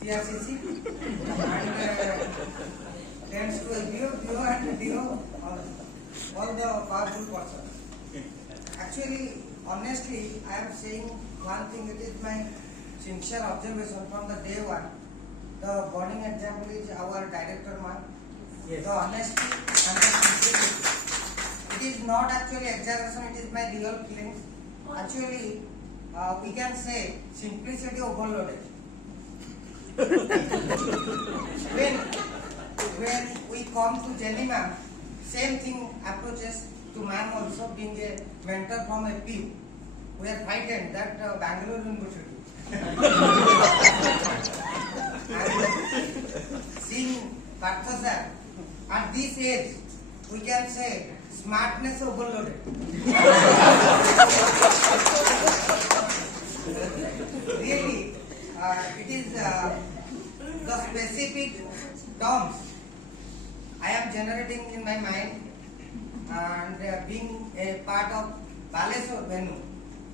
CRCC and tends to ABO, DO and DO, all the powerful persons. Actually, honestly, I am saying one thing, it is my sincere observation from the day one. The burning example is our director man. Yes. The honesty and the sincerity. It is not actually exaggeration, it is my real feelings. Actually, we can say simplicity overloaded. when we come to Jenny ma'am, same thing approaches to ma'am also, being a mentor from a PU. We are frightened that Bangalore University. And seeing Partha sir, at this age, we can say smartness overloaded. Really, it is the specific terms I am generating in my mind, and being a part of Baleswar Venu,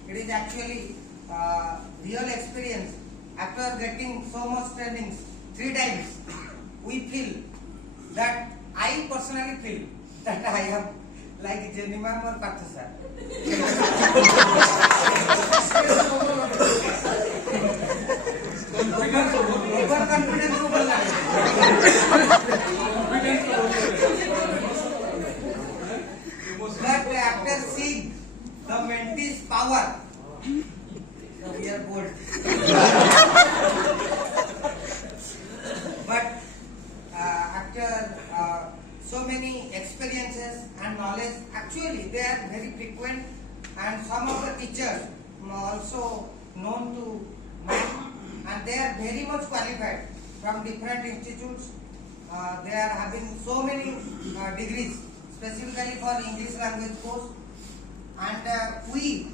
it is actually real experience. After getting so much trainings 3 times, we feel that I personally feel that I am like Jenny ma'am or Partha sir. Overconfidence but after seeing the mentee's power, we are bold. But after so many experiences and knowledge, actually they are very frequent, and some of the teachers also known to ma'am, and they are very much qualified from different institutes. They are having so many degrees specifically for English language course, and we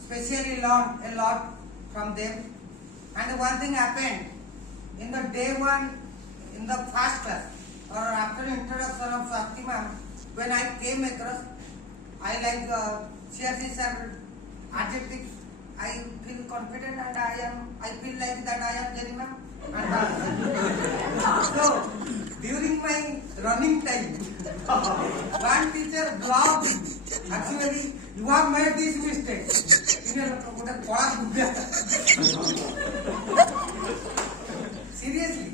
specially learned a lot from them. And one thing happened in the day one, in the first class or after introduction of Swati ma'am, when I came across, I like CRC sir adjective. I feel confident and I feel like that I am Jenny ma'am. So during my running time, one teacher blocked. Actually, you have made this mistake. Seriously,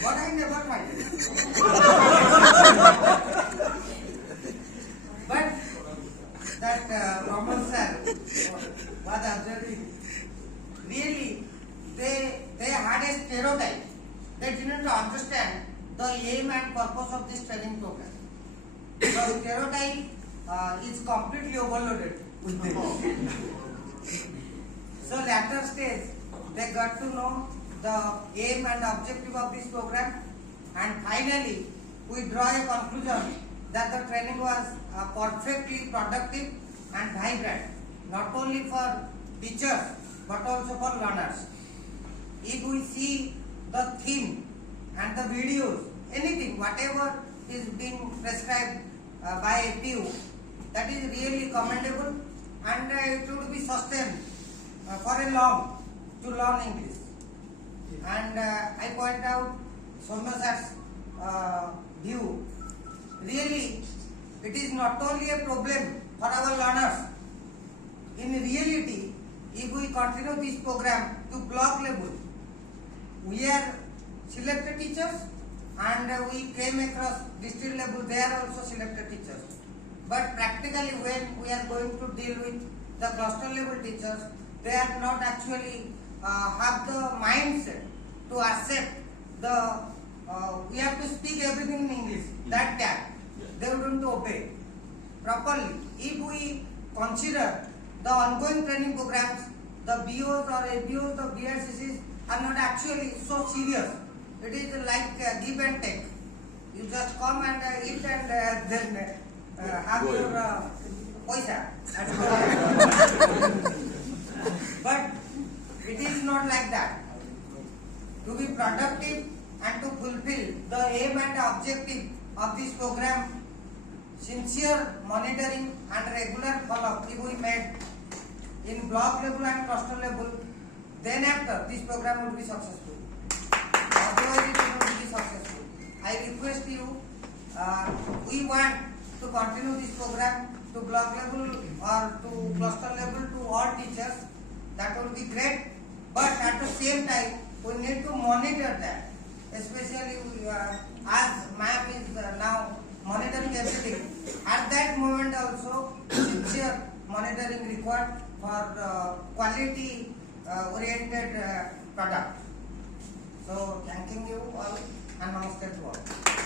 what I never tried. But that Raman sir was observing. Really, they had a stereotype. They didn't understand the aim and purpose of this training program. The stereotype is completely overloaded with them. So later stage, they got to know the aim and objective of this program, and finally we draw a conclusion that the training was perfectly productive and vibrant, not only for teachers but also for learners. If we see the theme and the videos, anything, whatever is being prescribed by a PU, that is really commendable, and it should be sustained for a long to learn English. And I point out Soumya sir's view. Really, it is not only a problem for our learners. In reality, if we continue this program to block level, we are selected teachers, and we came across district level, they are also selected teachers. But practically when we are going to deal with the cluster level teachers, they are not actually have the mindset to accept the, we have to speak everything in English, that tag. They wouldn't obey properly. If we consider the ongoing training programs, the BOs or ABOs, the BRCCs are not actually so serious. It is like give and take. You just come and eat and then have your paisa. But it is not like that. To be productive and to fulfill the aim and objective of this program, sincere monitoring and regular follow-up if we made in block level and cluster level, then after this program will be successful. you. We want to continue this program to block level or to cluster level to all teachers. That will be great. But at the same time, we need to monitor that. Especially as ma'am is now monitoring everything. At that moment also, sincere monitoring required for quality oriented product. So thanking you all and namaste to all.